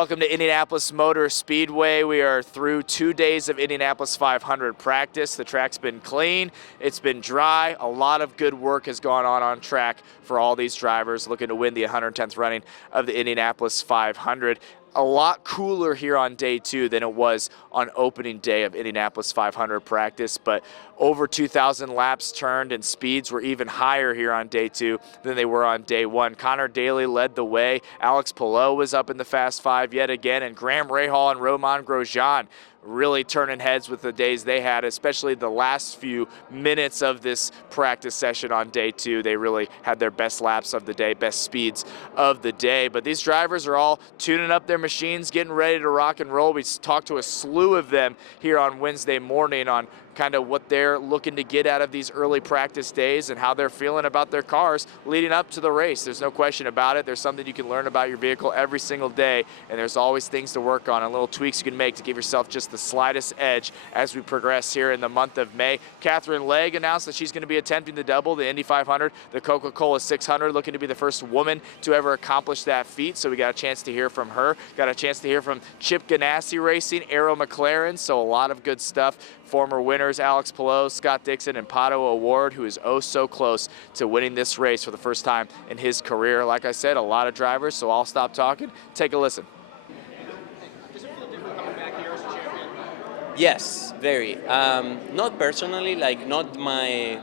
Welcome to Indianapolis Motor Speedway. We are through 2 days of Indianapolis 500 practice. The track's been clean, it's been dry. A lot of good work has gone on track for all these drivers looking to win the 110th running of the Indianapolis 500. A lot cooler here on day 2 than it was on opening day of Indianapolis 500 practice, but over 2,000 laps turned and speeds were even higher here on day 2 than they were on day 1. Connor Daly led the way. Alex Palou was up in the Fast Five yet again, and Graham Rahal and Romain Grosjean really turning heads with the days they had, especially the last few minutes of this practice session on day 2. They really had their best laps of the day, best speeds of the day. But these drivers are all tuning up their machines, getting ready to rock and roll. We talked to a slew of them here on Wednesday morning on kind of what they're looking to get out of these early practice days and how they're feeling about their cars leading up to the race. There's no question about it. There's something you can learn about your vehicle every single day, and there's always things to work on and little tweaks you can make to give yourself just the slightest edge as we progress here in the month of May. Catherine Legge announced that she's going to be attempting to double the Indy 500, the Coca-Cola 600, looking to be the first woman to ever accomplish that feat. So we got a chance to hear from her. Got a chance to hear from Chip Ganassi Racing, Arrow McLaren, so a lot of good stuff. Former winners Alex Palou, Scott Dixon, and Pato O'Ward, who is oh so close to winning this race for the first time in his career. Like I said, a lot of drivers, so I'll stop talking. Take a listen. Does it feel different coming back here as a champion? Yes, very. Not personally, like not my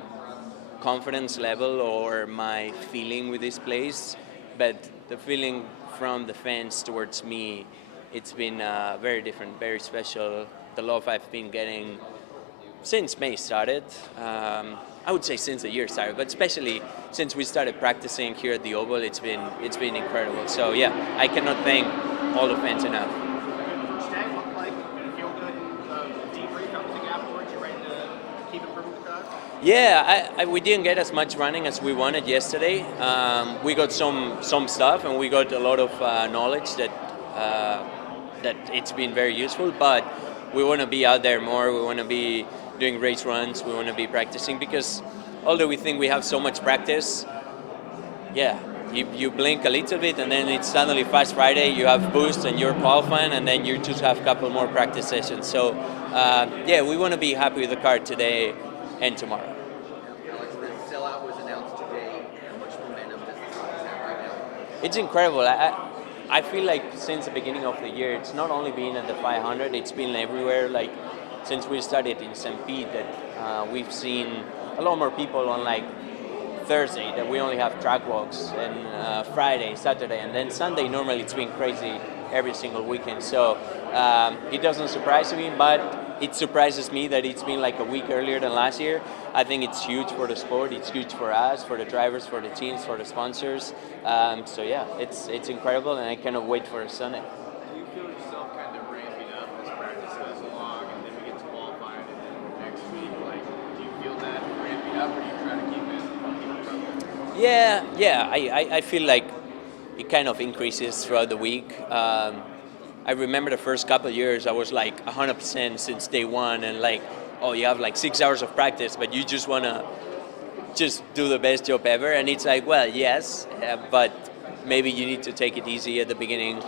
confidence level or my feeling with this place, but the feeling from the fans towards me, it's been very different, very special. The love I've been getting since May started, I would say since the year started, but especially since we started practicing here at the Oval, it's been incredible. So yeah, I cannot thank all the fans enough. First day looked like you feel good. Debrief everything afterwards. You ready to keep improving the car? Yeah, we didn't get as much running as we wanted yesterday. We got some stuff, and we got a lot of knowledge that it's been very useful, but we want to be out there more. We want to be doing race runs. We want to be practicing because although we think we have so much practice, yeah, you blink a little bit and then it's suddenly Fast Friday, you have boost and you're qualifying, and then you just have a couple more practice sessions. So yeah, we want to be happy with the car today and tomorrow. Alex, the sellout was announced today. How much momentum does the team have right now? It's incredible. I feel like since the beginning of the year, it's not only been at the 500, it's been everywhere. Like since we started in St. Pete, that we've seen a lot more people on like Thursday, that we only have track walks, and Friday, Saturday, and then Sunday. Normally it's been crazy every single weekend. So it doesn't surprise me, but it surprises me that it's been like a week earlier than last year. I think it's huge for the sport. It's huge for us, for the drivers, for the teams, for the sponsors. So yeah, it's incredible, and I cannot wait for Sunday. Do you feel yourself kind of ramping up as practice goes along, and then we get to qualifying, and then next week, like, do you feel that ramping up, or do you try to keep it? Yeah. I feel like it kind of increases throughout the week. I remember the first couple of years, I was like 100% since day one, and like, oh, you have like 6 hours of practice, but you just want to just do the best job ever. And it's like, well, yes, but maybe you need to take it easy at the beginning,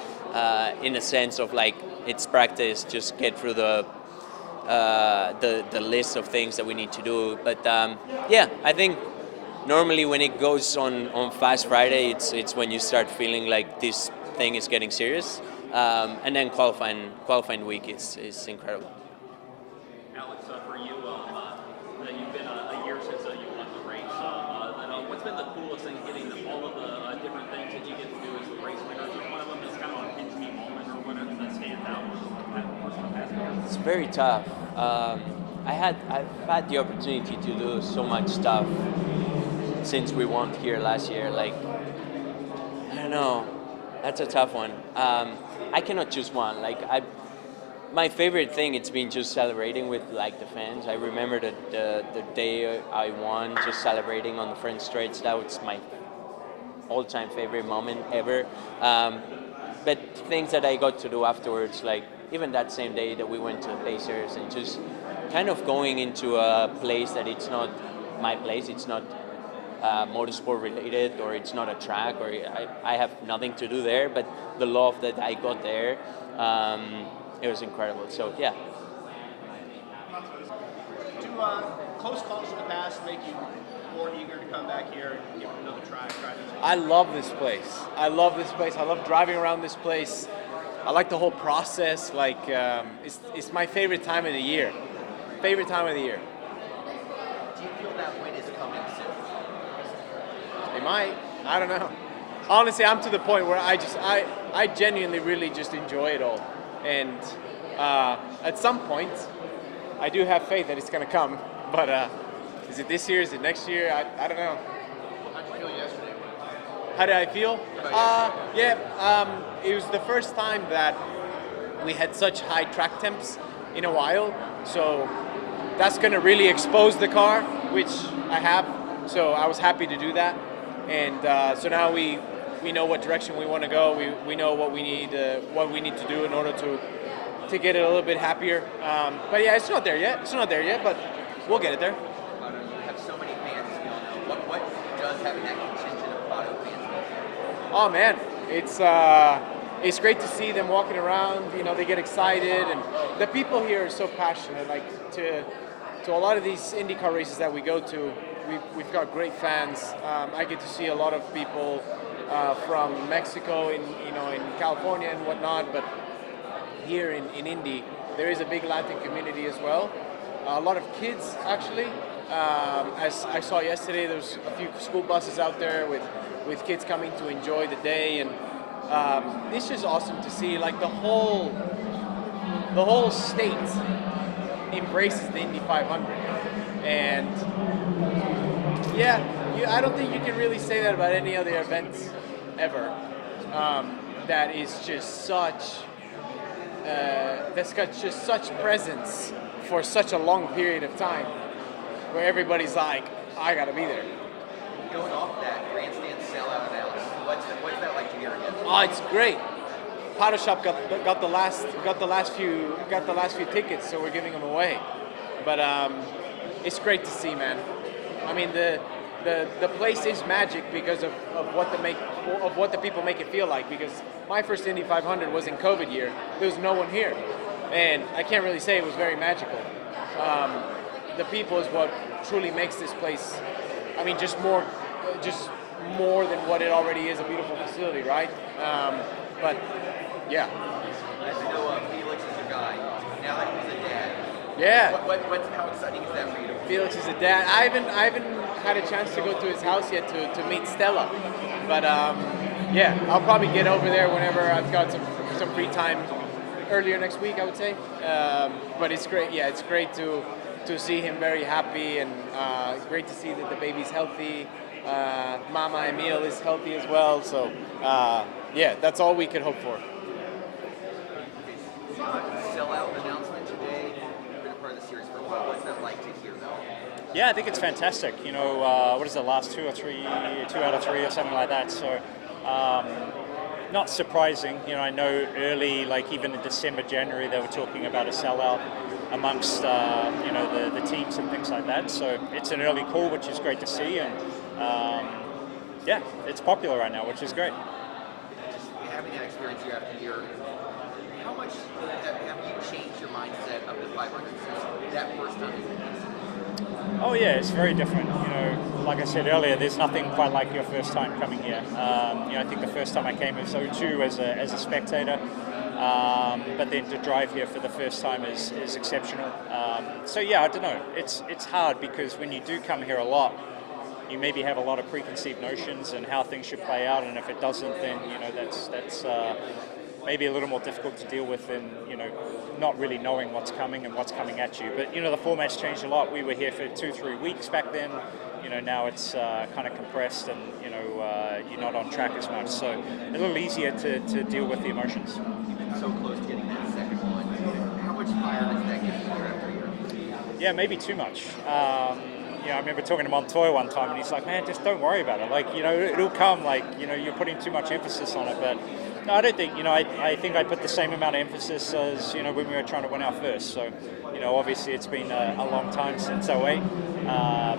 in a sense of like, it's practice, just get through the list of things that we need to do. But yeah, I think normally when it goes on Fast Friday, it's when you start feeling like this thing is getting serious. And then qualifying week is incredible. Alex, for you, you've been a year since you won the race. What's been the coolest thing, getting all of the different things that you get to do as a race winner? One of them is kind of a pinch me moment, or one of them that stands out from the past year? It's very tough. I've had the opportunity to do so much stuff since we won here last year. Like, I don't know, that's a tough one. I cannot choose one. Like, my favorite thing, it's been just celebrating with like the fans. I remember the day I won, just celebrating on the French straights. That was my all-time favorite moment ever. But things that I got to do afterwards, like even that same day that we went to Pacers, and just kind of going into a place that it's not my place. It's not motorsport related, or it's not a track, or I have nothing to do there, but the love that I got there, it was incredible. So yeah. Do close calls in the past make you more eager to come back here and give it another try this? I love this place. I love driving around this place. I like the whole process. Like, it's my favorite time of the year. Favorite time of the year. Do you feel that win is coming soon? It might. I don't know. Honestly, I'm to the point where I genuinely really just enjoy it all. And at some point, I do have faith that it's going to come. But is it this year? Is it next year? I don't know. How'd you feel yesterday? How did I feel? It was the first time that we had such high track temps in a while. So that's going to really expose the car, which I have. So I was happy to do that. And so now we know what direction we want to go. We know what we need to do in order to get it a little bit happier. But yeah, it's not there yet. But we'll get it there. You have so many fans, you know. What does having that contingent of auto fans mean? Oh man, it's great to see them walking around. You know, they get excited, and the people here are so passionate. Like to a lot of these IndyCar races that we go to, we've got great fans. I get to see a lot of people from Mexico, in California and whatnot. But here in Indy, there is a big Latin community as well. A lot of kids, actually. As I saw yesterday, there's a few school buses out there with kids coming to enjoy the day, and it's just awesome to see. Like the whole state embraces the Indy 500, and yeah, I don't think you can really say that about any other event ever. That is just that's got just such presence for such a long period of time, where everybody's like, I gotta be there. Going off that grandstand sellout analysis, what's that like to hear again? Oh, it's great. Paddle Shop got the last few tickets, so we're giving them away. But it's great to see, man. I mean, the place is magic because of what the people make it feel like. Because my first Indy 500 was in COVID year. There was no one here, and I can't really say it was very magical. The people is what truly makes this place. I mean, just more than what it already is, a beautiful facility, right? But yeah. As you know, Felix is a guy. Now that he's a dad. Yeah. How exciting is that for you? Felix is a dad. I haven't had a chance to go to his house yet to meet Stella, but yeah, I'll probably get over there whenever I've got some free time. Earlier next week, I would say. But it's great. Yeah, it's great to see him very happy, and great to see that the baby's healthy. Mama Emil is healthy as well. So yeah, that's all we could hope for. Sellout announcement today. You've been a part of the series for a while. What's that like to hear though? Yeah, I think it's fantastic. You know, what is the last 2 out of 3 or something like that. So not surprising. You know, I know early, like even in December, January, they were talking about a sellout amongst the teams and things like that. So it's an early call, which is great to see, and yeah, it's popular right now, which is great. Having that experience year after year, how much have you changed your mindset of the 500 since that first time? Oh yeah, it's very different. You know, like I said earlier, there's nothing quite like your first time coming here. I think the first time I came was 02 as a spectator, but then to drive here for the first time is exceptional. So yeah, I don't know. It's hard because when you do come here a lot, you maybe have a lot of preconceived notions and how things should play out, and if it doesn't, then that's maybe a little more difficult to deal with than not really knowing what's coming and what's coming at you. But the format's changed a lot. We were here for 2-3 weeks back then. Now it's kind of compressed, and you're not on track as much, so a little easier to deal with the emotions. You've been so close to getting that second one. How much fire does that give you year after year? Yeah, maybe too much. I remember talking to Montoya one time, and he's like, "Man, just don't worry about it. Like, it'll come. Like, you're putting too much emphasis on it." But No, I don't think, I think I put the same amount of emphasis as, when we were trying to win our first. So, obviously it's been a long time since '08,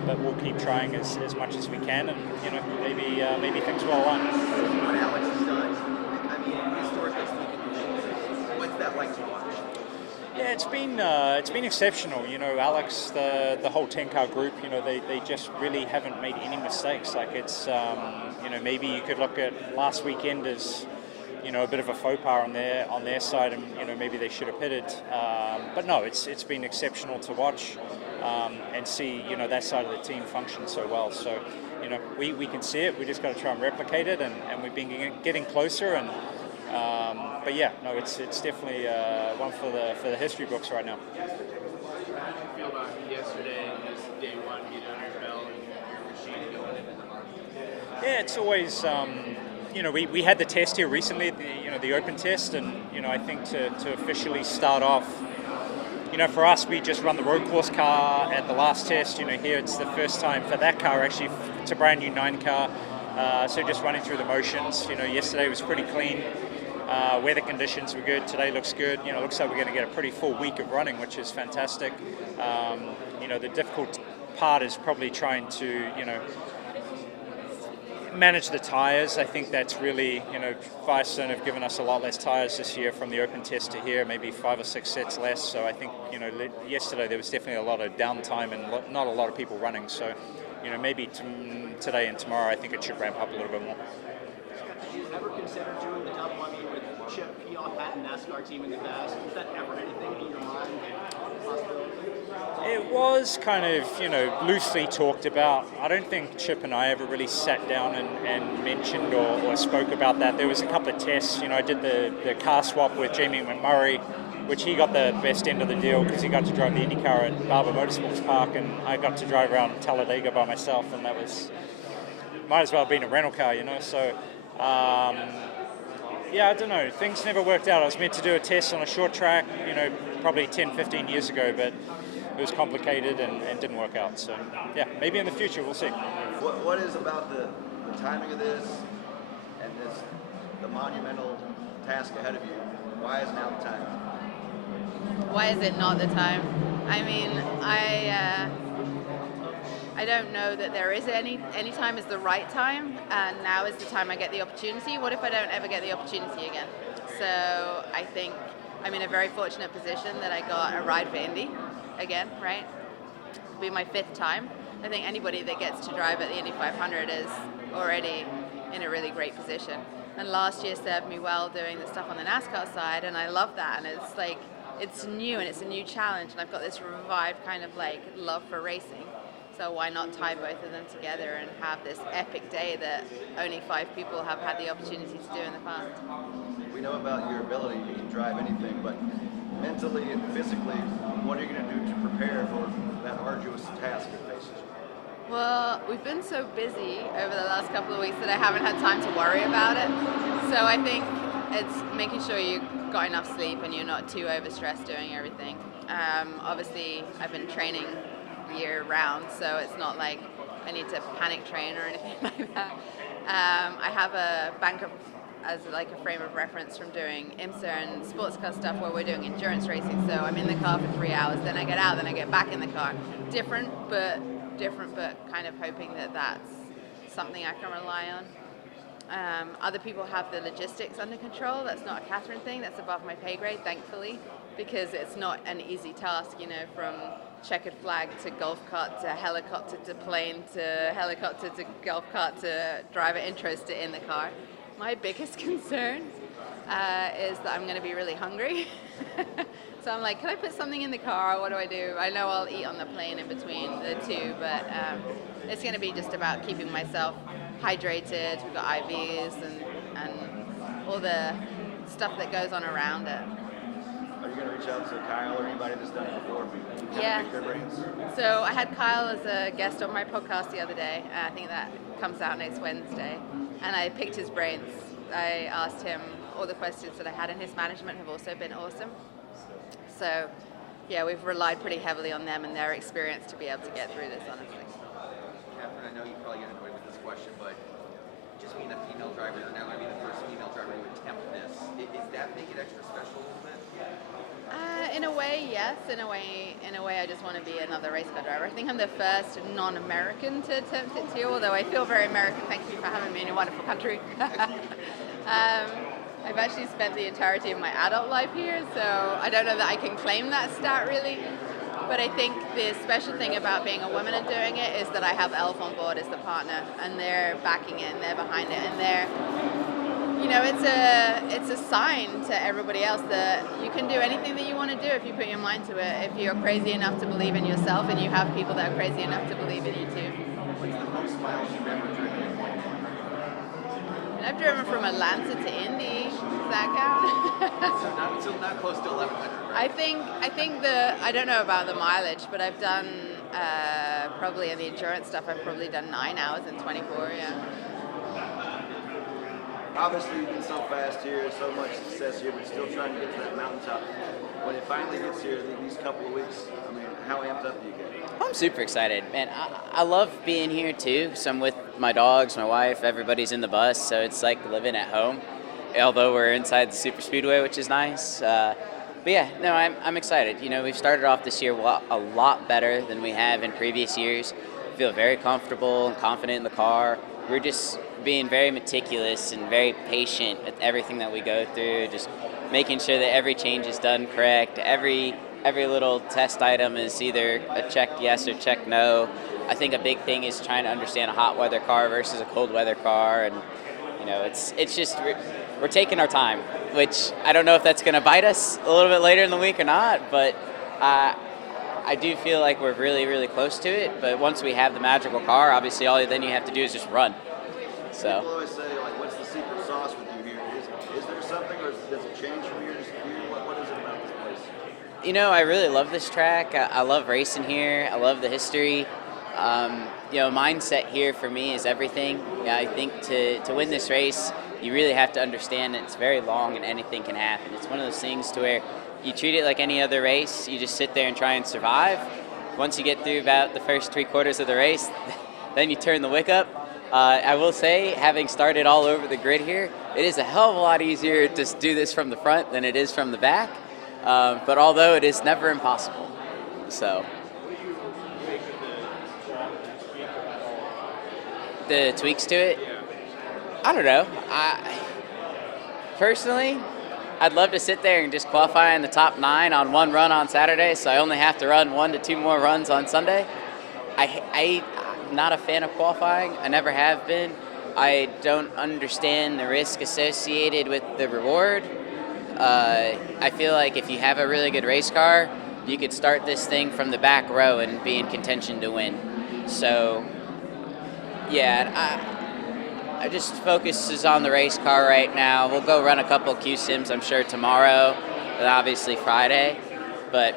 but we'll keep trying as much as we can, and, maybe things will align. What Alex has done, I mean, historically speaking, what's that like to watch? Yeah, it's been exceptional. Alex, the whole 10-car group, they just really haven't made any mistakes. Like it's, maybe you could look at last weekend as, a bit of a faux pas on their side, and maybe they should have pitted. But no, it's been exceptional to watch and see that side of the team function so well. So we can see it. We just got to try and replicate it, and we've been getting closer. And but yeah, no, it's definitely one for the history books right now. How did you feel about yesterday and this day one being under your belt and your machine going into the month? Yeah, it's always, we had the test here recently, the open test, and, I think to officially start off, for us, we just run the road course car at the last test. Here it's the first time for that car, actually. It's a brand new 9 car, so just running through the motions. Yesterday was pretty clean. Weather conditions were good. Today looks good. Looks like we're going to get a pretty full week of running, which is fantastic. The difficult part is probably trying to, manage the tires. I think that's really, Firestone have given us a lot less tires this year from the open test to here, maybe 5 or 6 sets less. So I think, yesterday there was definitely a lot of downtime and not a lot of people running. So, maybe today and tomorrow, I think it should ramp up a little bit more. Did you ever consider doing the double? I mean, with Chip, he all had a NASCAR team in the past. Was that ever anything in your mind? It was kind of, loosely talked about. I don't think Chip and I ever really sat down and mentioned or spoke about that. There was a couple of tests. I did the car swap with Jamie McMurray, which he got the best end of the deal because he got to drive the Indy car at Barber Motorsports Park, and I got to drive around Talladega by myself, and that was, might as well have been a rental car, So, yeah, I don't know. Things never worked out. I was meant to do a test on a short track, probably 10, 15 years ago, but it was complicated and didn't work out. So, yeah, maybe in the future, we'll see. What is about the timing of this and the monumental task ahead of you? Why is now the time? Why is it not the time? I mean, I don't know that there is any time is the right time, and now is the time I get the opportunity. What if I don't ever get the opportunity again? So I think I'm in a very fortunate position that I got a ride for Indy again, right? It'll be my 5th time. I think anybody that gets to drive at the Indy 500 is already in a really great position. And last year served me well doing the stuff on the NASCAR side, and I love that. And it's like, it's new and it's a new challenge, and I've got this revived kind of like love for racing. So why not tie both of them together and have this epic day that only 5 people have had the opportunity to do in the past? We know about your ability, you can drive anything, but mentally and physically, what are you going to do to prepare for that arduous task that faces you? Well, we've been so busy over the last couple of weeks that I haven't had time to worry about it. So I think it's making sure you got enough sleep and you're not too overstressed doing everything. Obviously, I've been training year round, so it's not like I need to panic train or anything like that. I have a bank as like a frame of reference from doing IMSA and sports car stuff where we're doing endurance racing. So I'm in the car for 3 hours, then I get out, then I get back in the car. Different, but kind of hoping that that's something I can rely on. Other people have the logistics under control. That's not a Catherine thing. That's above my pay grade, thankfully, because it's not an easy task, from checkered flag to golf cart to helicopter to plane to helicopter to golf cart to driver intros to in the car. My biggest concern is that I'm going to be really hungry. So I'm like, can I put something in the car? What do I do? I know I'll eat on the plane in between the two, but it's going to be just about keeping myself hydrated. We've got IVs and all the stuff that goes on around it. Are you going to reach out to Kyle or anybody that's done it before? Yeah. Pick their brains? So I had Kyle as a guest on my podcast the other day. I think that comes out next Wednesday. And I picked his brains. I asked him all the questions that I had, and his management have also been awesome. So, yeah, we've relied pretty heavily on them and their experience to be able to get through this, honestly. Catherine, I know you probably get annoyed with this question, but just being a female driver, you're now going to be the first female driver to attempt this. Is that make it extra special a little bit? In a way, yes. In a way, I just want to be another race car driver. I think I'm the first non-American to attempt it too, although I feel very American. Thank you for having me in a wonderful country. I've actually spent the entirety of my adult life here, so I don't know that I can claim that stat really. But I think the special thing about being a woman and doing it is that I have Elf on board as the partner, and they're backing it, and they're behind it, and they're, you know, it's a sign to everybody else that you can do anything that you want to do if you put your mind to it. If you're crazy enough to believe in yourself, and you have people that are crazy enough to believe in you too. What's the most miles you've ever driven? And I've driven from Atlanta to Indy. Does that count? So not close to 1,100. I think I don't know about the mileage, but I've done probably in the endurance stuff. I've probably done 9 hours and 24. Yeah. Obviously, you've been so fast here, so much success here, but still trying to get to that mountaintop. When it finally gets here, these couple of weeks, I mean, how amped up do you get? I'm super excited, man. I love being here too. So I'm with my dogs, my wife, everybody's in the bus, so it's like living at home. Although we're inside the super speedway, which is nice. But yeah, no, I'm excited. You know, we've started off this year a lot better than we have in previous years. I feel very comfortable and confident in the car. We're just being very meticulous and very patient with everything that we go through, just making sure that every change is done correct. Every little test item is either a checked yes or checked no. I think a big thing is trying to understand a hot weather car versus a cold weather car, and you know, it's just we're taking our time, which I don't know if that's going to bite us a little bit later in the week or not, but I do feel like we're really, really close to it. But once we have the magical car, obviously all then you have to do is just run. So. People always say, like, what's the secret sauce with you here? Is there something, or does it change from year to year? What is it about this place? You know, I really love this track. I love racing here. I love the history. You know, mindset here for me is everything. Yeah, I think to win this race, you really have to understand that it's very long and anything can happen. It's one of those things to where you treat it like any other race. You just sit there and try and survive. Once you get through about the first 3/4 of the race, then you turn the wick up. I will say, having started all over the grid here, it is a hell of a lot easier to do this from the front than it is from the back. But although it is never impossible. So. The tweaks to it? I don't know. Personally, I'd love to sit there and just qualify in the top 9 on one run on Saturday, so I only have to run 1 to 2 more runs on Sunday. I'm not a fan of qualifying. I never have been. I don't understand the risk associated with the reward. I feel like if you have a really good race car, you could start this thing from the back row and be in contention to win. So, yeah, I just focuses on the race car right now. We'll go run a couple Q sims, I'm sure, tomorrow, and obviously Friday. But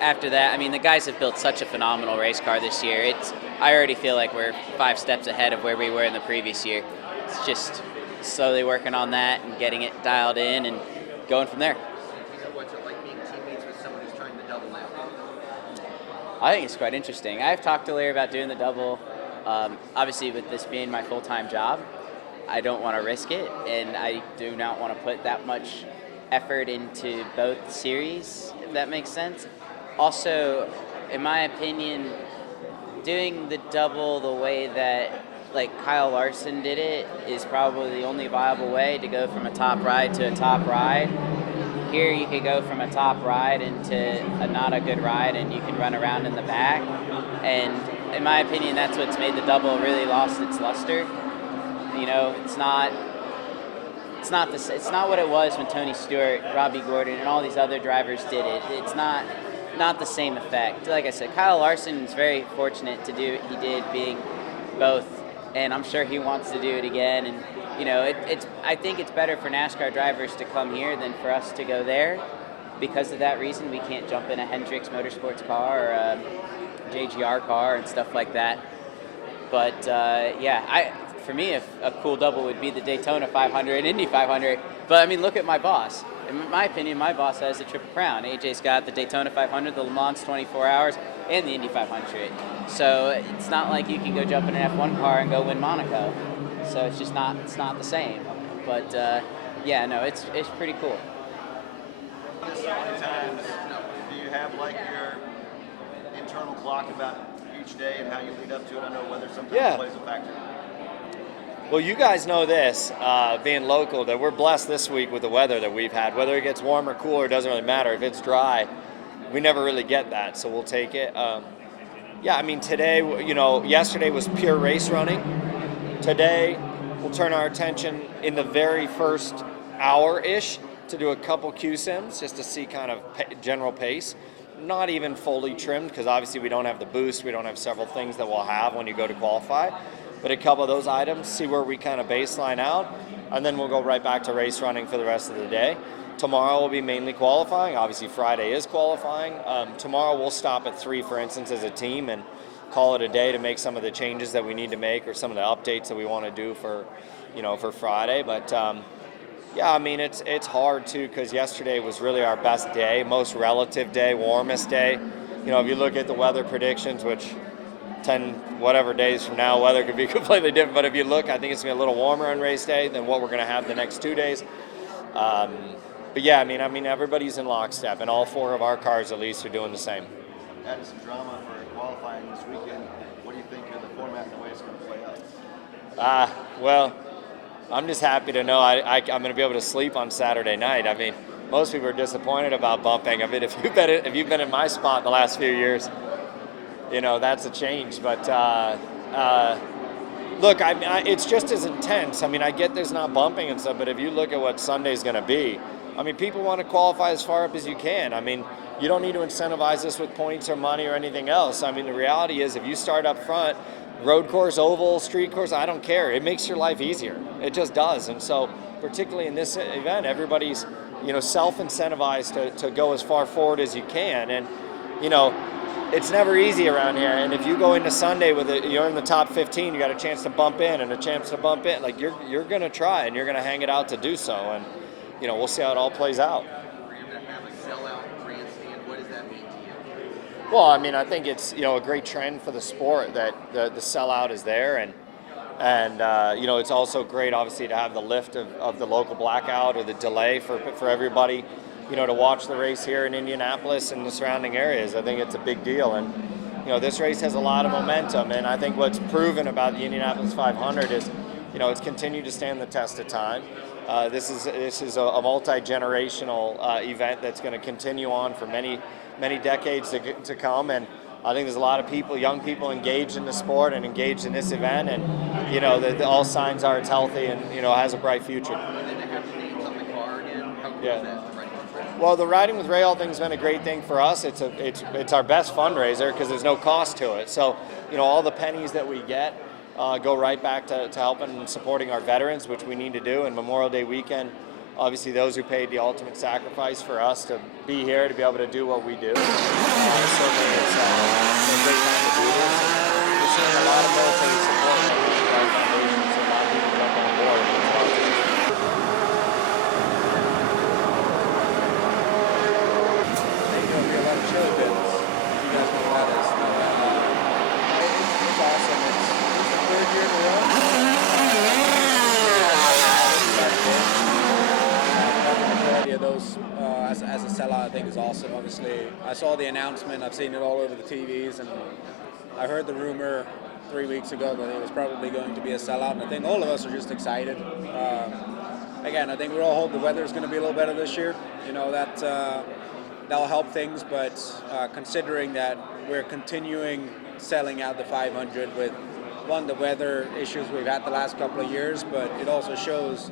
after that, I mean, the guys have built such a phenomenal race car this year. I already feel like we're 5 steps ahead of where we were in the previous year. It's just slowly working on that and getting it dialed in and going from there. What's it like being teammates with someone who's trying the double now? I think it's quite interesting. I've talked to Larry about doing the double. Obviously, with this being my full-time job, I don't want to risk it, and I do not want to put that much effort into both series, if that makes sense. Also, in my opinion, doing the double the way that like Kyle Larson did it is probably the only viable way to go from a top ride to a top ride. Here you could go from a top ride into a not a good ride, and you can run around in the back. And in my opinion, that's what's made the double really lost its luster. You know, it's not what it was when Tony Stewart, Robbie Gordon, and all these other drivers did it. It's not the same effect. Like I said, Kyle Larson is very fortunate to do what he did, being both, and I'm sure he wants to do it again. And you know, I think it's better for NASCAR drivers to come here than for us to go there. Because of that reason, we can't jump in a Hendricks Motorsports car or a JGR car and stuff like that. But yeah, for me, a cool double would be the Daytona 500 and Indy 500. But I mean, look at my boss. In my opinion, my boss has the Triple Crown. AJ's got the Daytona 500, the Le Mans 24 Hours, and the Indy 500. So it's not like you can go jump in an F1 car and go win Monaco. so it's just not the same. But yeah, no, it's pretty cool. So many times, do you have like your internal clock about each day and how you lead up to it? I know weather sometimes plays a factor. Well, you guys know this, being local, that we're blessed this week with the weather that we've had. Whether it gets warm or cooler, it doesn't really matter. If it's dry, we never really get that, so we'll take it. Yeah, I mean, today, yesterday was pure race running. Today, we'll turn our attention in the very first hour-ish to do a couple Q-sims just to see kind of general pace. Not even fully trimmed, because obviously we don't have the boost, we don't have several things that we'll have when you go to qualify. But a couple of those items, see where we kind of baseline out, and then we'll go right back to race running for the rest of the day. Tomorrow will be mainly qualifying. Obviously Friday is qualifying. Tomorrow we'll stop at 3, for instance, as a team and call it a day to make some of the changes that we need to make or some of the updates that we want to do for, for Friday. But yeah, I mean, it's hard too, because yesterday was really our best day, most relative day, warmest day. If you look at the weather predictions, which 10 whatever days from now, weather could be completely different. But if you look, I think it's going to be a little warmer on race day than what we're going to have the next 2 days. But yeah, I mean, everybody's in lockstep, and all 4 of our cars at least are doing the same. Added some drama for qualifying this weekend. What do you think of the format and the way it's going to play out? Well, I'm just happy to know I'm going to be able to sleep on Saturday night. I mean, most people are disappointed about bumping. I mean, if you've been in my spot the last few years, that's a change. But look, it's just as intense. I mean, I get there's not bumping and stuff, but if you look at what Sunday's going to be, I mean, people want to qualify as far up as you can. I mean, you don't need to incentivize this with points or money or anything else. I mean, the reality is if you start up front, road course, oval, street course, I don't care. It makes your life easier. It just does. And so particularly in this event, everybody's, self-incentivized to go as far forward as you can. And, it's never easy around here. And if you go into Sunday with you're in the top 15, you got a chance to bump in and a chance to bump in. Like you're going to try and you're going to hang it out to do so. And, we'll see how it all plays out. Are you going to have a sellout grandstand? What does that mean to you? Well, I mean, I think it's, a great trend for the sport that the sellout is there. And it's also great, obviously, to have the lift of the local blackout or the delay for everybody, to watch the race here in Indianapolis and the surrounding areas. I think it's a big deal. And, this race has a lot of momentum. And I think what's proven about the Indianapolis 500 is, it's continued to stand the test of time. This is a multi-generational event that's going to continue on for many decades to come. And I think there's a lot of people, young people, engaged in the sport and engaged in this event. And, all signs are it's healthy and, has a bright future. And then they have the names on the car again. How cool is that? Well, the Riding with Rail thing's been a great thing for us. It's our best fundraiser because there's no cost to it. So, all the pennies that we get go right back to helping and supporting our veterans, which we need to do. And Memorial Day weekend, obviously those who paid the ultimate sacrifice for us to be here, to be able to do what we do. Certainly it's a great time to do this. We're seeing a lot of military support from our foundation, so a lot of people jump on board. There's going to be a lot of show bits. You guys know what that is. It's awesome. It's the 3rd year in a row. Having the majority of those as a sellout, I think, is awesome. Obviously, I saw the announcement. I've seen it all over the TVs, and I heard the rumor 3 weeks ago that it was probably going to be a sellout. And I think all of us are just excited. Again, I think we all hope the weather is going to be a little better this year. That'll help things, but considering that we're continuing selling out the 500 with, one, the weather issues we've had the last couple of years, but it also shows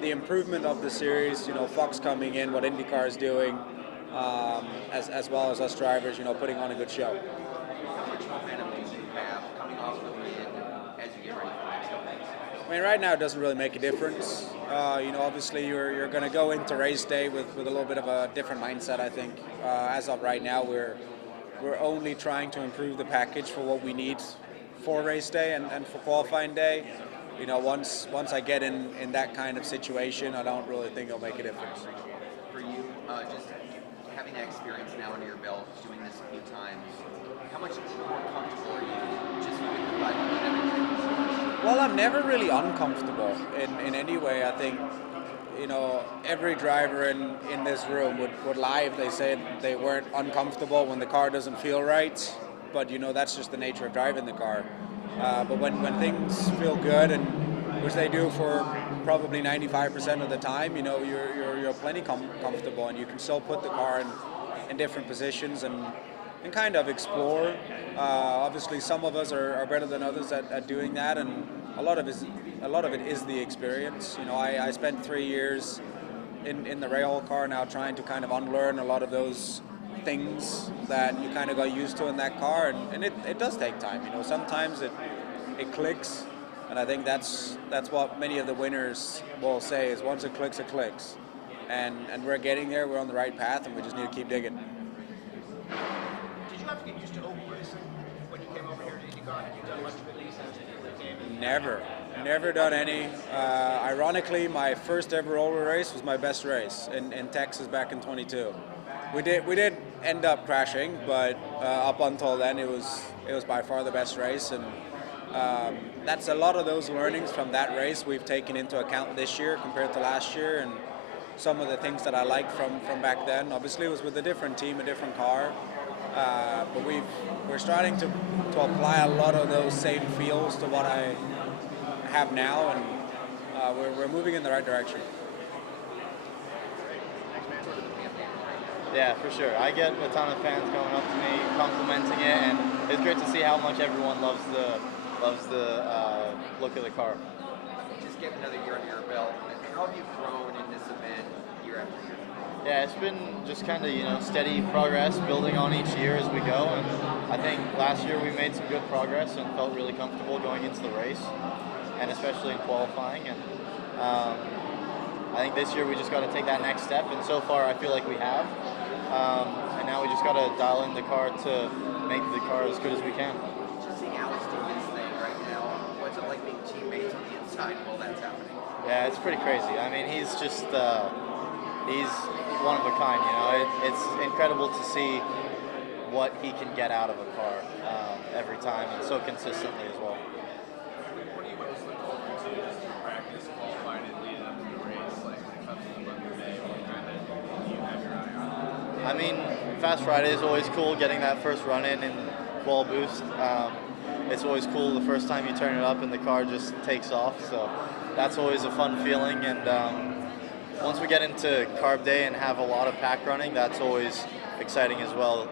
the improvement of the series, Fox coming in, what IndyCar is doing, as well as us drivers, putting on a good show. How much momentum do you have coming off the win as you get ready for the next couple days? I mean, right now it doesn't really make a difference. Obviously you're going to go into race day with a little bit of a different mindset, I think. As of right now, we're only trying to improve the package for what we need for race day and for qualifying day. Once I get in that kind of situation, I don't really think it'll make a difference. For you, just having that experience now under your belt, doing this a few times, how much more comfortable are you just with the 500 and everything? Well, I'm never really uncomfortable in any way. I think, every driver in this room would lie if they said they weren't uncomfortable when the car doesn't feel right. But, that's just the nature of driving the car. But when things feel good, and which they do for probably 95% of the time, you're plenty comfortable, and you can still put the car in different positions and kind of explore. Obviously, some of us are better than others at doing that, and a lot of it is the experience. I spent 3 years in the rail car now, trying to kind of unlearn a lot of those things that you kind of got used to in that car, and it does take time. Sometimes it clicks, and I think that's what many of the winners will say is once it clicks, and we're getting there. We're on the right path, and we just need to keep digging. Did you have to get used to oval racing when you came over here to IndyCar? Have you done much of it since you came in? Never done any. Ironically, my first ever oval race was my best race in Texas back in 22. We did end up crashing, but up until then it was by far the best race, and that's a lot of those learnings from that race we've taken into account this year compared to last year, and some of the things that I liked from back then. Obviously, it was with a different team, a different car, but we're starting to apply a lot of those same feels to what I have now, and we're moving in the right direction. Yeah, for sure. I get a ton of fans coming up to me, complimenting it, and it's great to see how much everyone loves the look of the car. Just get another year under your belt. How have you grown in this event year after year? Yeah, it's been just kind of steady progress, building on each year as we go. And I think last year we made some good progress and felt really comfortable going into the race, and especially in qualifying. And I think this year we just got to take that next step, and so far I feel like we have. And now we just got to dial in the car to make the car as good as we can. Just seeing Alex do his thing right now, what's it like being teammates on the inside while that's happening? Yeah, it's pretty crazy. I mean, he's just, he's one of a kind, It's incredible to see what he can get out of a car every time, and so consistently as well. What do you most look forward to in practice, qualifying, and leading up to the race? Like when it comes to the month of May, what kind of do you have your eye on? I mean, Fast Friday is always cool, getting that first run in qual boost. It's always cool the first time you turn it up and the car just takes off, so that's always a fun feeling. And once we get into carb day and have a lot of pack running, that's always exciting as well,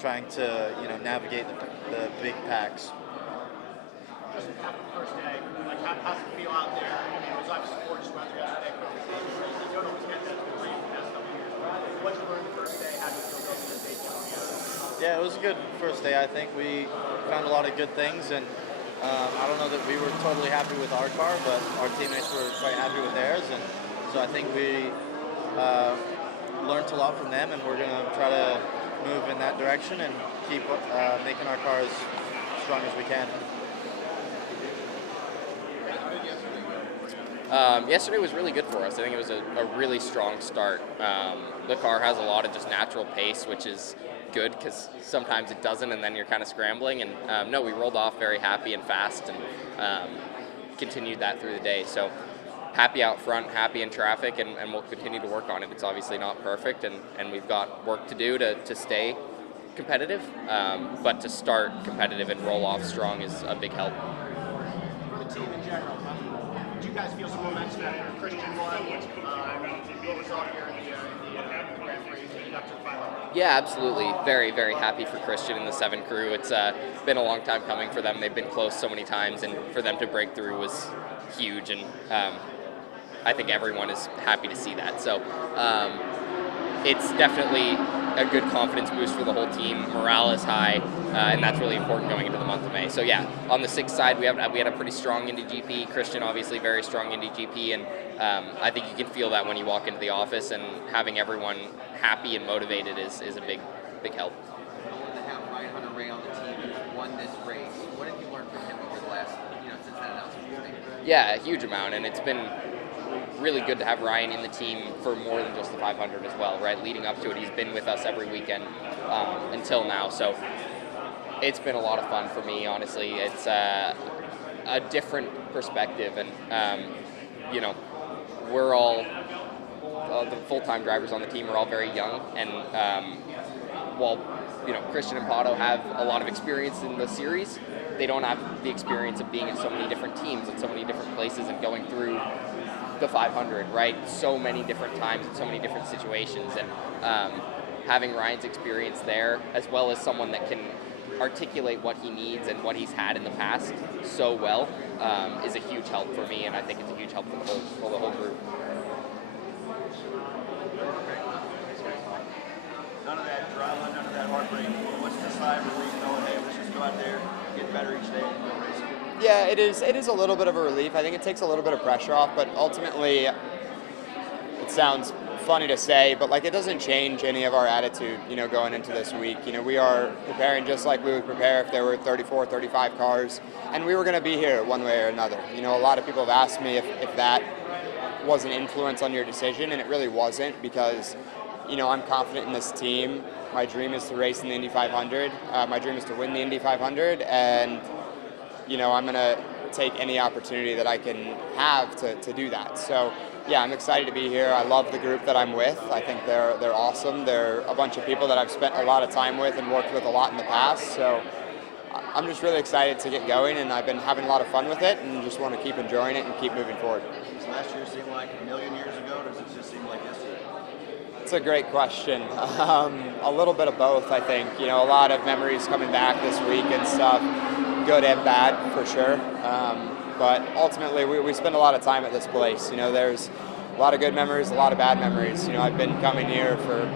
trying to navigate the big packs. Just after the first day, like how's it feel out there? I mean, it was obviously gorgeous weather yesterday. You don't always get that for the past couple of years. What did you learn the first day? How did you feel going to the Daytona? Yeah, it was a good first day. I think we found a lot of good things, and I don't know that we were totally happy with our car, but our teammates were quite happy with theirs, and so I think we learned a lot from them, and we're going to try to move in that direction and keep making our cars strong as we can. Yesterday was really good for us. I think it was a really strong start. The car has a lot of just natural pace, which is good because sometimes it doesn't, and then you're kind of scrambling. And no, we rolled off very happy and fast, and continued that through the day. So happy out front, happy in traffic, and we'll continue to work on it. It's obviously not perfect, and we've got work to do to stay competitive, but to start competitive and roll off strong is a big help. For the team in general, do you guys feel some momentum after Christian won? What was on here in the Grand Prix leading up to the final? Yeah, absolutely. Very, very happy for Christian and the 7 crew. It's been a long time coming for them. They've been close so many times, and for them to break through was huge, and I think everyone is happy to see that. So it's definitely a good confidence boost for the whole team. Morale is high, and that's really important going into the month of May. So yeah, on the 6 side, we had a pretty strong Indy GP. Christian, obviously, very strong Indy GP, and I think you can feel that when you walk into the office, and having everyone happy and motivated is a big help. To have Ryan Hunter-Reay on the team who's won this race, what have you learned from him over the last, since that announcement was made? Yeah, a huge amount, and it's been really good to have Ryan in the team for more than just the 500 as well, right? Leading up to it, he's been with us every weekend until now. So it's been a lot of fun for me, honestly. It's a different perspective, and you know, we're all the full-time drivers on the team are all very young, and while you know Christian and Pato have a lot of experience in the series, they don't have the experience of being in so many different teams and so many different places and going through the 500, right? So many different times and so many different situations, and having Ryan's experience there, as well as someone that can articulate what he needs and what he's had in the past so well, is a huge help for me, and I think it's a huge help for the whole group. None of that drama, none of that heartbreak. What's the side relief knowing, hey, let's just go out there, get better each day, and go racing? Yeah, it is a little bit of a relief. I think it takes a little bit of pressure off, but ultimately, it sounds funny to say, but like it doesn't change any of our attitude, you know, going into this week. You know, we are preparing just like we would prepare if there were 34, 35 cars, and we were going to be here one way or another. You know, a lot of people have asked me if that was an influence on your decision, and it really wasn't, because, you know, I'm confident in this team. My dream is to race in the Indy 500. My dream is to win the Indy 500, and you know, I'm going to take any opportunity that I can have to do that. So, yeah, I'm excited to be here. I love the group that I'm with. I think they're awesome. They're a bunch of people that I've spent a lot of time with and worked with a lot in the past. So I'm just really excited to get going, and I've been having a lot of fun with it and just want to keep enjoying it and keep moving forward. Does last year seem like a million years ago, or does it just seem like yesterday? It's a great question. A little bit of both, I think. You know, a lot of memories coming back this week and stuff. Good and bad, for sure. But ultimately, we spend a lot of time at this place. You know, there's a lot of good memories, a lot of bad memories. You know, I've been coming here for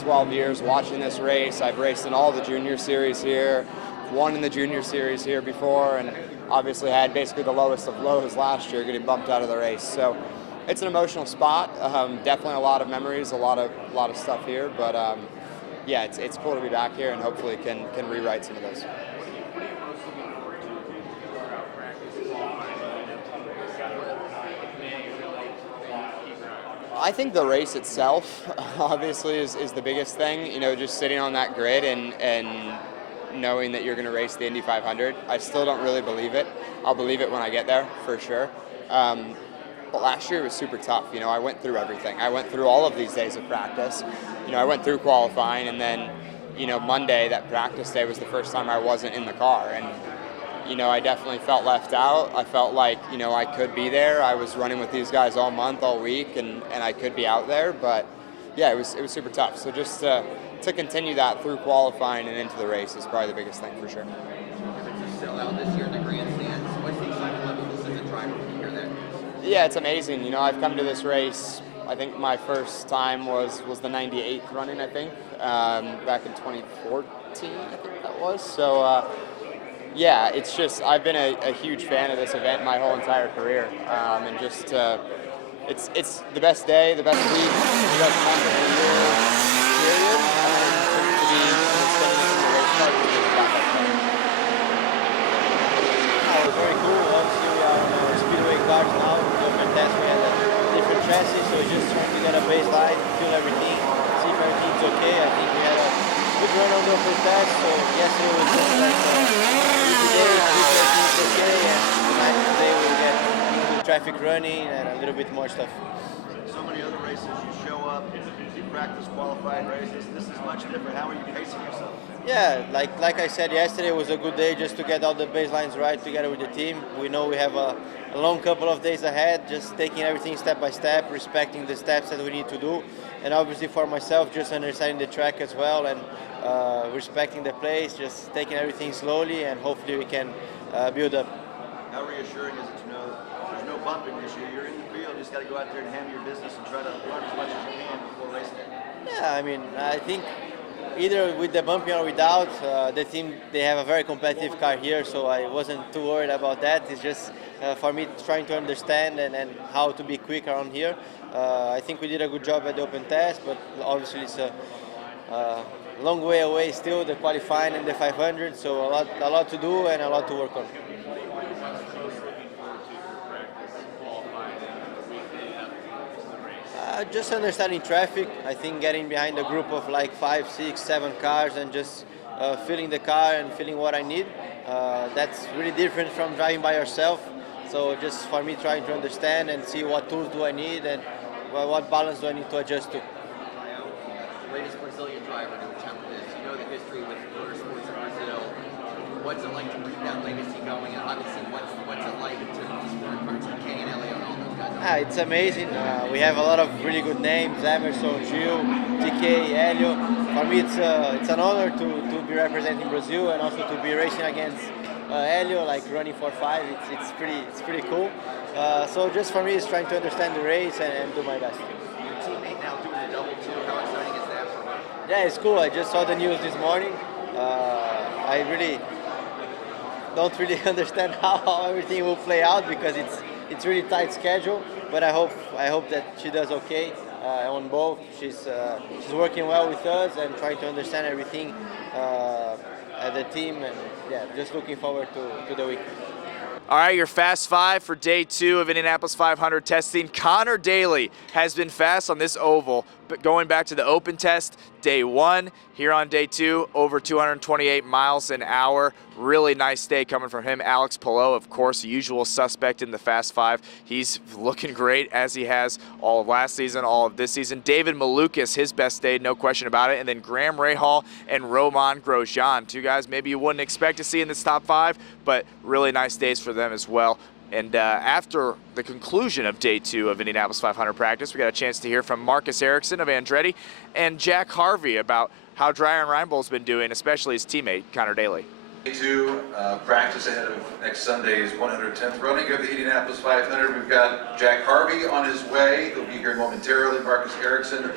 12 years watching this race. I've raced in all the junior series here, won in the junior series here before, and obviously had basically the lowest of lows last year, getting bumped out of the race. So it's an emotional spot. Definitely a lot of memories, a lot of stuff here. But yeah, it's cool to be back here, and hopefully can rewrite some of those. I think the race itself, obviously, is the biggest thing. You know, just sitting on that grid and knowing that you're going to race the Indy 500. I still don't really believe it. I'll believe it when I get there, for sure. But last year was super tough. You know, I went through everything. I went through all of these days of practice. You know, I went through qualifying, and then, you know, Monday, that practice day, was the first time I wasn't in the car. And you know, I definitely felt left out. I felt like, you know, I could be there. I was running with these guys all month, all week, and I could be out there. But yeah, it was super tough. So just to continue that through qualifying and into the race is probably the biggest thing, for sure. To sell out this year in the grandstands, what's the excitement level just as a driver when you hear that? Yeah, it's amazing. You know, I've come to this race, I think my first time was the 98th running, I think, back in 2014, I think that was. So, yeah, it's just, I've been a huge fan of this event my whole entire career, and just, it's the best day, the best week, the best month of the year, period, to be spending in the race car, it was very cool. Obviously, we are on speedway cars now. Open test, we had a different chassis, so just trying to get a baseline, feel everything, see if everything's okay. I think we had a good run on the open test, so yesterday was just like today, everything's okay, and tonight today we'll get into traffic running and a little bit more stuff. So many other races, you show up, you practice qualifying races. This is much different. How are you pacing yourself? Yeah, like I said, yesterday was a good day just to get all the baselines right together with the team. We know we have a long couple of days ahead, just taking everything step by step, respecting the steps that we need to do, and obviously for myself, just understanding the track as well and respecting the place, just taking everything slowly, and hopefully we can build up. How reassuring is it to know there's no bumping this year? You're in the field, you just got to go out there and handle your business and try to learn as much as you can before racing it. Yeah, I mean, I think either with the bumping or without, the team, they have a very competitive car here, so I wasn't too worried about that. It's just for me trying to understand and how to be quick around here. I think we did a good job at the open test, but obviously it's a long way away still, the qualifying and the 500, so a lot to do and a lot to work on. Just understanding traffic. I think getting behind a group of like 5, 6, 7 cars and just feeling the car and feeling what I need. That's really different from driving by yourself. So just for me trying to understand and see what tools do I need and what balance do I need to adjust to. Latest Brazilian driver to attempt this. You know the history with motorsports in Brazil. What's it like to keep that legacy going? And obviously, what's it like to support for TK and Elio and all those guys? It's amazing. We have a lot of really good names: Emerson, Gil, TK, Elio. For me, it's an honor to be representing Brazil and also to be racing against Elio, like running for 5. It's pretty cool. So just for me, it's trying to understand the race and do my best. Your teammate now doing a double too. How exciting is that for him? Yeah, it's cool. I just saw the news this morning. I really don't really understand how everything will play out because it's really tight schedule. But I hope that she does okay on both. She's working well with us and trying to understand everything at the team, and yeah, just looking forward to the week. All right, your Fast 5 for day 2 of Indianapolis 500 testing. Connor Daly has been fast on this oval, but going back to the open test, day 1, here on day 2, over 228 miles an hour. Really nice day coming from him. Alex Palou, of course, the usual suspect in the Fast 5. He's looking great as he has all of last season, all of this season. David Malukas, his best day, no question about it. And then Graham Rahal and Roman Grosjean, 2 guys maybe you wouldn't expect to see in this top 5, but really nice days for them as well. And after the conclusion of day 2 of Indianapolis 500 practice, we got a chance to hear from Marcus Ericsson of Andretti and Jack Harvey about how Dreyer Reinbold's been doing, especially his teammate, Connor Daly. Day 2 practice ahead of next Sunday's 110th running of the Indianapolis 500. We've got Jack Harvey on his way. He'll be here momentarily. Marcus Ericsson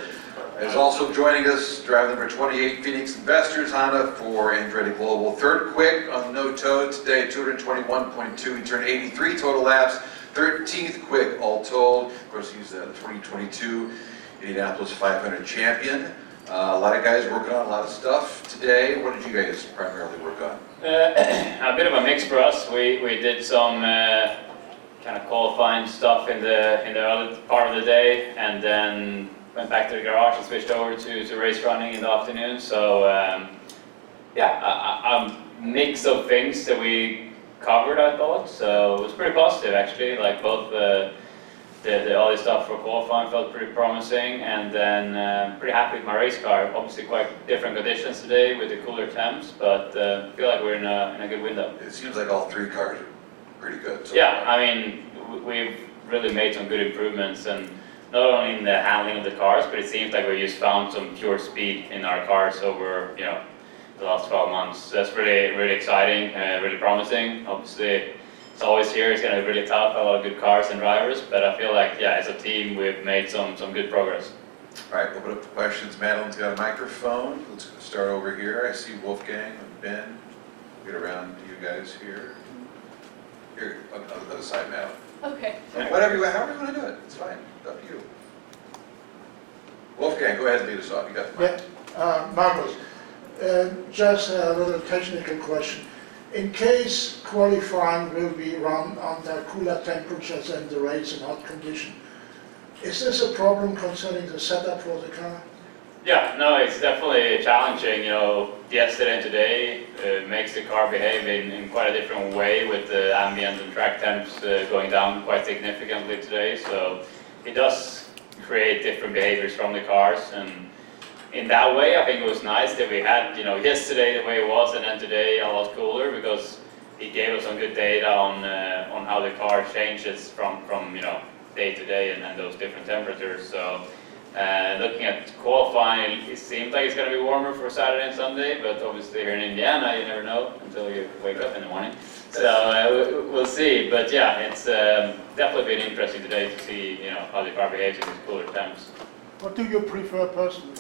is also joining us, driver number 28, Phoenix Investors Honda for Andretti Global. 3rd quick on the no-toe today, 221.2. He turned 83 total laps. 13th quick all told. Of course, he's the 2022 Indianapolis 500 champion. A lot of guys working on a lot of stuff today. What did you guys primarily work on? A bit of a mix for us. We did some kind of qualifying stuff in the early part of the day, and then went back to the garage and switched over to race running in the afternoon. So yeah, a mix of things that we covered, I thought. So it was pretty positive actually. Like both the early stuff for qualifying felt pretty promising, and then pretty happy with my race car. Obviously quite different conditions today with the cooler temps, but I feel like we're in a good window. It seems like all 3 cars are pretty good. So yeah, I mean, we've really made some good improvements, and not only in the handling of the cars, but it seems like we just found some pure speed in our cars over, the last 12 months. So that's really exciting, really promising. Obviously, it's always here. It's going to be really tough. A lot of good cars and drivers, but I feel like, yeah, as a team, we've made some good progress. All right, open up the questions. Madeline's got a microphone. Let's start over here. I see Wolfgang and Ben. Get around to you guys here. Here, on the other side, Madeline. Okay. However you want to do it. It's fine. It's up to you. Wolfgang, go ahead and lead us off. You got the mic. Yeah, Marcus, just a little technical question. In case qualifying will be run under cooler temperatures and the race in hot condition, is this a problem concerning the setup for the car? Yeah, no, it's definitely challenging. Yesterday and today makes the car behave in quite a different way with the ambient and track temps going down quite significantly today. So it does create different behaviors from the cars, and in that way, I think it was nice that we had, yesterday the way it was, and then today a lot cooler, because it gave us some good data on how the car changes from day to day and those different temperatures. So looking at qualifying, it seems like it's going to be warmer for Saturday and Sunday, but obviously here in Indiana, you never know until you wake up in the morning. So we'll see. But yeah, it's definitely been interesting today to see how the car behaves in these cooler temps. What do you prefer personally?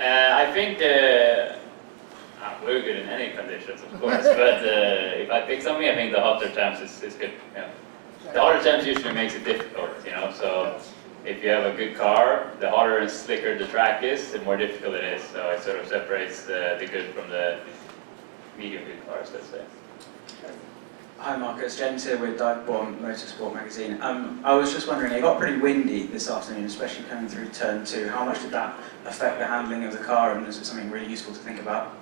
I think we're good in any conditions, of course, but if I pick something, I think the hotter temps is good. Yeah. The hotter temps usually makes it difficult, so if you have a good car, the hotter and slicker the track is, the more difficult it is. So it sort of separates the good from the medium good cars, let's say. Hi Marcus, James here with Diveborn Motorsport magazine. I was just wondering, it got pretty windy this afternoon, especially coming through turn 2. How much did that affect the handling of the car, and is it something really useful to think about?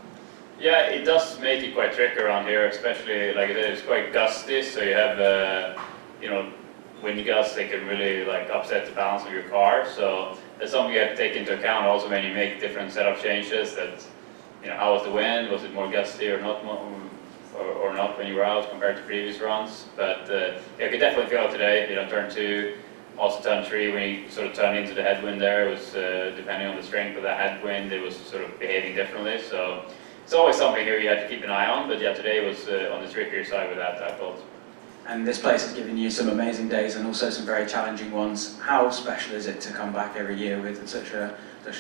Yeah, it does make it quite tricky around here, especially like it's quite gusty, so you have wind gusts, they can really like upset the balance of your car. So that's something you have to take into account also when you make different setup changes. That how was the wind? Was it more gusty or not? Or not when you were out compared to previous runs, but you could definitely feel it today. Turn 2, also turn 3, when you sort of turned into the headwind there, it was depending on the strength of the headwind, it was sort of behaving differently. So it's always something here you have to keep an eye on. But yeah, today was on the trickier side with that, I thought. And this place has given you some amazing days and also some very challenging ones. How special is it to come back every year with such an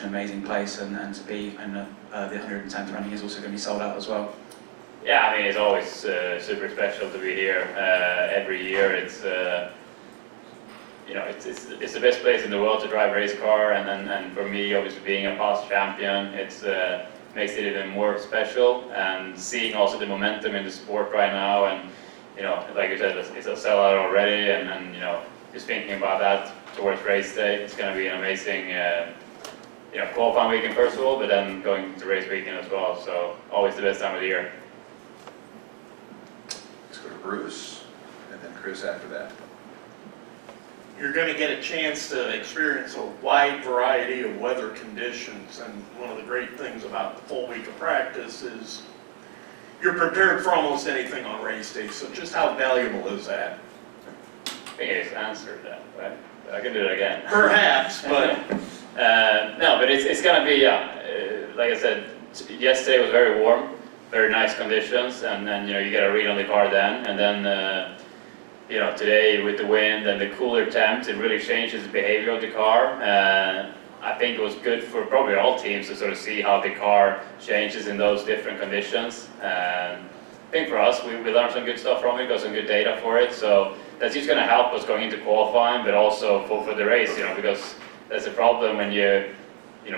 amazing place, and to be, and the 110th running is also going to be sold out as well? Yeah, I mean, it's always super special to be here every year. It's it's the best place in the world to drive a race car, and for me, obviously being a past champion, it's makes it even more special. And seeing also the momentum in the sport right now, and like you said, it's a sellout already, and just thinking about that towards race day, it's going to be an amazing qualifying weekend first of all, but then going to race weekend as well. So always the best time of the year. Let's go to Bruce, and then Chris after that. You're going to get a chance to experience a wide variety of weather conditions, and one of the great things about the full week of practice is you're prepared for almost anything on race day. So just how valuable is that? I think I just answered that, right? I can do it again. Perhaps, but no, but it's going to be like I said, yesterday was very warm, very nice conditions, and then you get a read on the car then, and then today with the wind and the cooler temps, it really changes the behavior of the car. I think it was good for probably all teams to sort of see how the car changes in those different conditions. I think for us, we learned some good stuff from it, got some good data for it, so that's just going to help us going into qualifying, but also for the race, because that's a problem when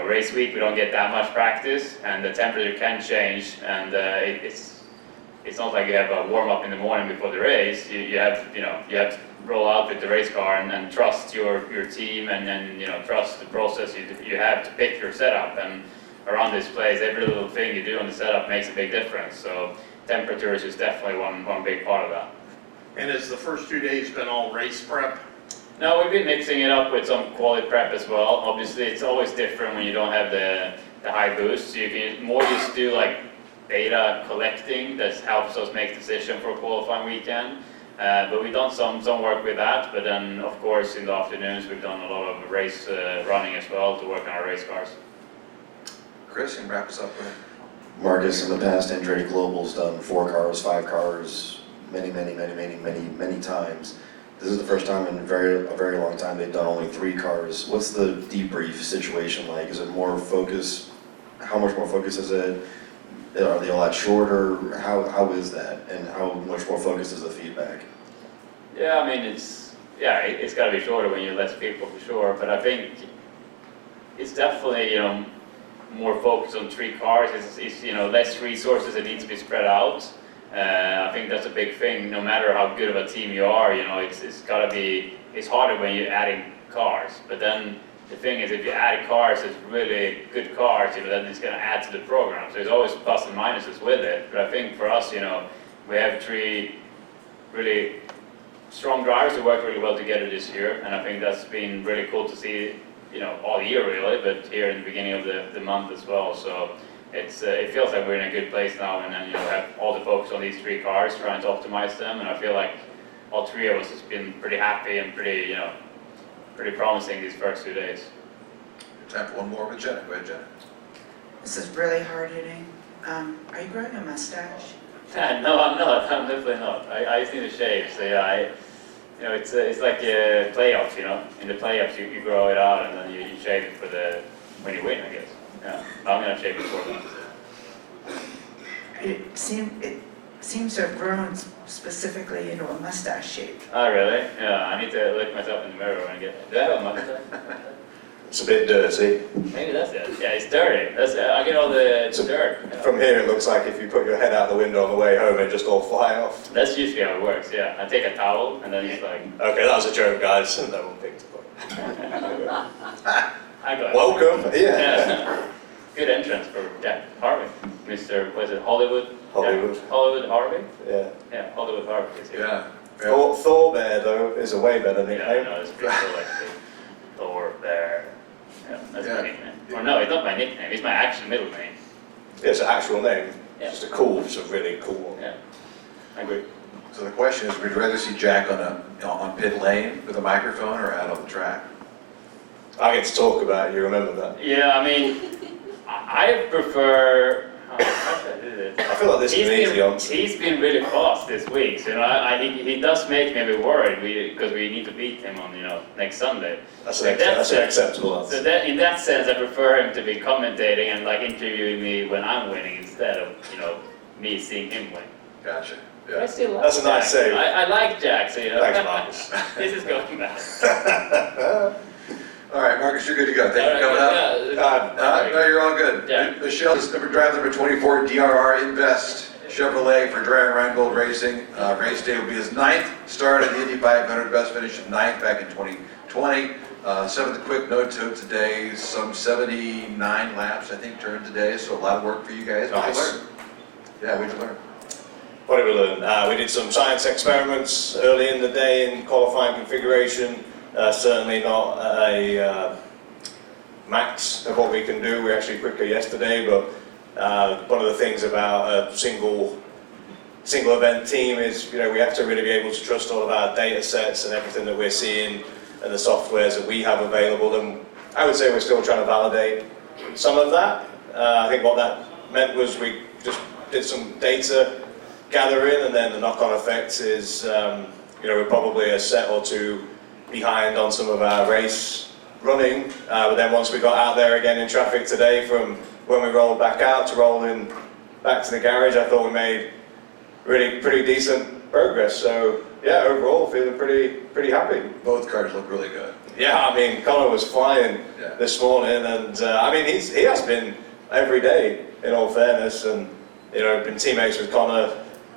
race week, we don't get that much practice, and the temperature can change, and it's not like you have a warm-up in the morning before the race. You have to roll out with the race car and trust your team, and then trust the process you have to pick your setup. And around this place, every little thing you do on the setup makes a big difference. So temperatures is definitely one big part of that. And has the first 2 days been all race prep? No, we've been mixing it up with some quality prep as well. Obviously, it's always different when you don't have the high boost. So you can more just do like data collecting that helps us make decision for a qualifying weekend. But we've done some work with that. But then, of course, in the afternoons, we've done a lot of race running as well to work on our race cars. Chris, you can wrap us up with Marcus, in the past, Andretti Global's done 4 cars, 5 cars, many times. This is the first time in a very long time they've done only 3 cars. What's the debrief situation like? Is it more focus? How much more focus is it? Are they a lot shorter? How is that? And how much more focused is the feedback? Yeah, I mean, it's got to be shorter when you're less people for sure. But I think it's definitely more focused on 3 cars. It's less resources that need to be spread out. I think that's a big thing. No matter how good of a team you are, it's got to be. It's harder when you're adding cars. But then the thing is, if you add cars that's really good cars, then it's going to add to the program. So there's always plus and minuses with it. But I think for us, we have 3 really strong drivers who work really well together this year, and I think that's been really cool to see, all year really, but here in the beginning of the month as well. So it feels like we're in a good place now, and then have all the focus on these 3 cars, trying to optimize them, and I feel like all 3 of us has been pretty happy and pretty promising these first 2 days. time for one more with Jenna. Go ahead, Jenna. This is really hard hitting. Are you growing a mustache? No, I'm not. I'm definitely not. I just need to shave. So yeah, it's like playoffs. In the playoffs you grow it out and then you shave it for when you win, I guess. Yeah, I'm gonna shave it for them. It seems to have grown specifically into a mustache shape. Oh really? Yeah, I need to look myself in the mirror when I get. Do I have a mustache? It's a bit dirty. Maybe that's it. Yeah, it's dirty. I get all the dirt. From here, it looks like if you put your head out the window on the way home, it just all fly off. That's usually how it works, yeah. I take a towel and then it's like... Okay, that was a joke, guys. No one picked up. I got it. Welcome. Yeah. Good entrance for Jack Harvey. Mr. Was it Hollywood? Hollywood. Jack, Hollywood Harvey? Yeah. Yeah, Hollywood Harvey is here. Yeah. Thor Bear, though, is a way better nickname. Yeah, no, it's pretty cool, actually. Thor Bear. Yeah, that's my nickname. Or no, it's not my nickname. It's my actual middle name. Yeah, it's an actual name. Yeah. It's a really cool one. Yeah, I agree. So the question is, would you rather see Jack on pit lane with a microphone or out on the track? I get to talk about it, you remember that? Yeah, I mean, I prefer... How should I do this? I feel like this is an easy answer. He's been really fast this week, so he does make me a bit worried because we need to beat him on next Sunday. That's an acceptable answer. So in that sense, I prefer him to be commentating and like interviewing me when I'm winning instead of me seeing him win. Gotcha. Yeah. I still like That's a nice Jack. save. I like Jack, so Thanks, Marcus. This is going back. All right, Marcus, you're good to go. Thank you for coming up. No, you're all good. Yeah. Michelle is driver number 24, DRR Invest Chevrolet for Driving Around Gold Racing. Race day will be his 9th start at the Indy 500. Best finish of 9th back in 2020. 7th quick no-toe today. Some 79 laps, I think, turned today. So a lot of work for you guys. Nice. What'd you learn? Yeah, what'd you learn? What did we learn? We did some science experiments early in the day in qualifying configuration. Certainly not a max of what we can do. We were actually quicker yesterday, but one of the things about a single event team is we have to really be able to trust all of our data sets and everything that we're seeing and the softwares that we have available. And I would say we're still trying to validate some of that. I think what that meant was we just did some data gathering, and then the knock-on effect is we're probably a set or two behind on some of our race running, but then once we got out there again in traffic today, from when we rolled back out to rolling back to the garage, I thought we made really pretty decent progress. So yeah, overall feeling pretty happy. Both cars look really good. Yeah, I mean Connor was flying this morning, and I mean he has been every day, in all fairness, and been teammates with Connor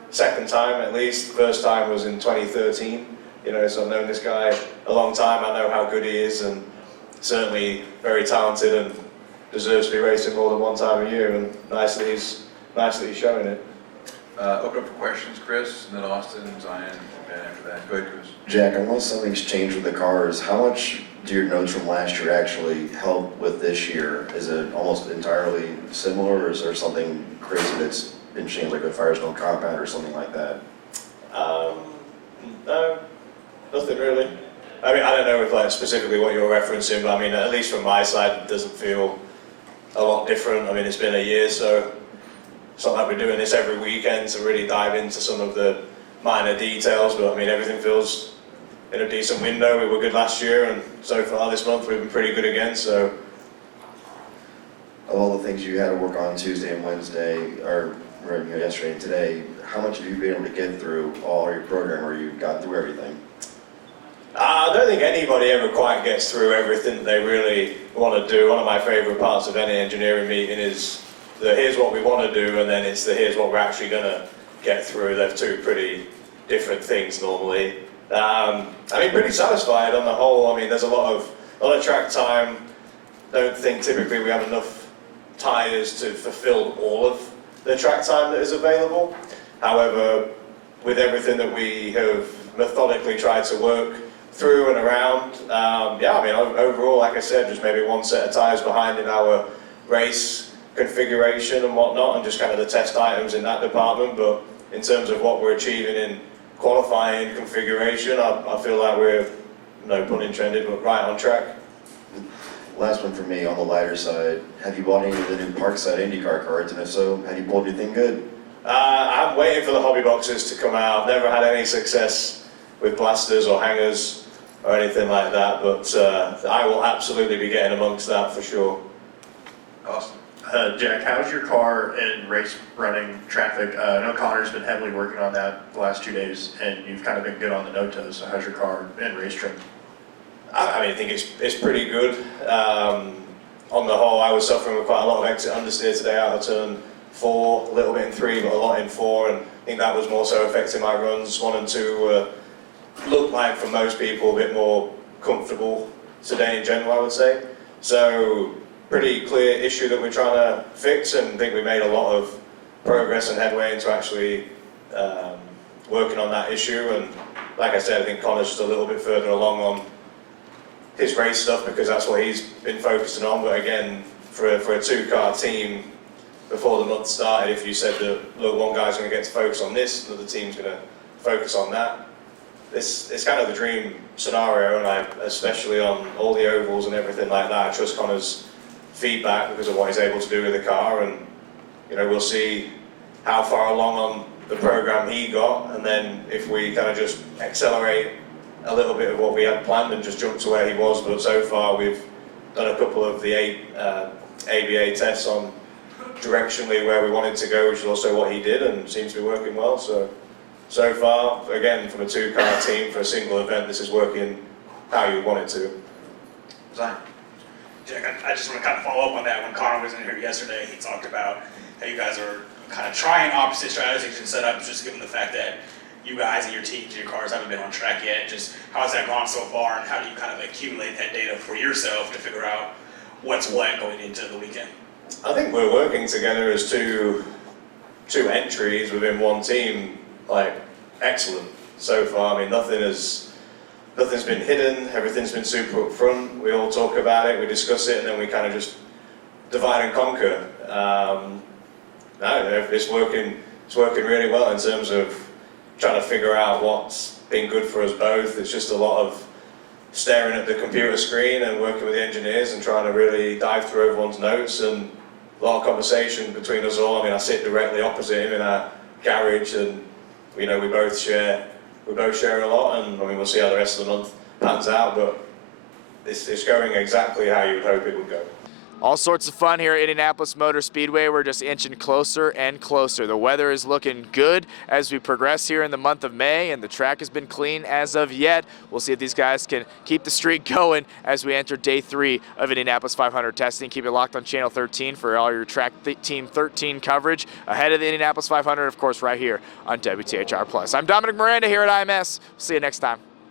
second time at least. First time was in 2013. So I've known this guy a long time. I know how good he is, and certainly very talented, and deserves to be racing more than one time a year. And nice that he's showing it. Open up for questions, Chris, and then Austin, Zion, and Ben after that. Go ahead, Chris. Jack, unless something's changed with the cars, how much do your notes from last year actually help with this year? Is it almost entirely similar, or is there something crazy that's been changed, like a Firestone compound or something like that? No. Nothing really. I mean, I don't know if specifically what you're referencing, but I mean, at least from my side, it doesn't feel a lot different. I mean, it's been a year, so it's not like we're doing this every weekend to really dive into some of the minor details, but I mean, everything feels in a decent window. We were good last year, and so far this month we've been pretty good again, so. Of all the things you had to work on Tuesday and Wednesday, or yesterday and today, how much have you been able to get through all your program, or you got through everything? I don't think anybody ever quite gets through everything they really want to do. One of my favourite parts of any engineering meeting is the here's what we want to do, and then it's the here's what we're actually going to get through. They're two pretty different things normally. I mean, pretty satisfied on the whole. I mean, there's a lot of track time. Don't think typically we have enough tyres to fulfill all of the track time that is available. However, with everything that we have methodically tried to work through and around, yeah, I mean, overall, like I said, just maybe one set of tyres behind in our race configuration and whatnot, and just kind of the test items in that department. But in terms of what we're achieving in qualifying configuration, I feel like we're, no pun intended, but right on track. Last one for me, on the lighter side, have you bought any of the new Parkside IndyCar cards, and if so, have you bought anything good? I'm waiting for the hobby boxes to come out. I've never had any success with blasters or hangers or anything like that, but I will absolutely be getting amongst that for sure. Awesome. Jack, how's your car in race running traffic? I know Connor's been heavily working on that the last 2 days, and you've kind of been good on the no-toes, so how's your car in race trim? I think it's pretty good. On the whole, I was suffering with quite a lot of exit understeer today out of turn 4, a little bit in 3, but a lot in 4, and I think that was more so affecting my runs. 1 and 2 look like, for most people, a bit more comfortable today in general, I would say. So, pretty clear issue that we're trying to fix, and I think we made a lot of progress and headway into actually working on that issue. And like I said, I think Connor's just a little bit further along on his race stuff because that's what he's been focusing on. But again, for a 2-car team, before the month started, if you said that, look, one guy's going to get to focus on this, another team's going to focus on that, it's kind of the dream scenario, and especially on all the ovals and everything like that, I trust Connor's feedback because of what he's able to do with the car, and we'll see how far along on the program he got, and then if we kind of just accelerate a little bit of what we had planned and just jump to where he was. But so far we've done a couple of the ABA tests on directionally where we wanted to go, which is also what he did, and seems to be working well. So far, again, from a 2-car team for a single event, this is working how you want it to. Jack, I just want to kind of follow up on that. When Connor was in here yesterday, he talked about how you guys are kind of trying opposite strategies and setups, just given the fact that you guys and your teams, your cars haven't been on track yet. Just how has that gone so far, and how do you kind of accumulate that data for yourself to figure out what's what going into the weekend? I think we're working together as two entries within one team, like, excellent so far. I mean, nothing's been hidden, everything's been super upfront. We all talk about it, we discuss it, and then we kind of just divide and conquer. No, it's working really well in terms of trying to figure out what's been good for us both. It's just a lot of staring at the computer screen and working with the engineers and trying to really dive through everyone's notes, and a lot of conversation between us all. I mean, I sit directly opposite him in our garage, and we both share a lot, and I mean, we'll see how the rest of the month pans out, but it's going exactly how you would hope it would go. All sorts of fun here at Indianapolis Motor Speedway. We're just inching closer and closer. The weather is looking good as we progress here in the month of May, and the track has been clean as of yet. We'll see if these guys can keep the streak going as we enter day 3 of Indianapolis 500 testing. Keep it locked on Channel 13 for all your Track Team 13 coverage ahead of the Indianapolis 500, of course, right here on WTHR+. I'm Dominic Miranda here at IMS. See you next time.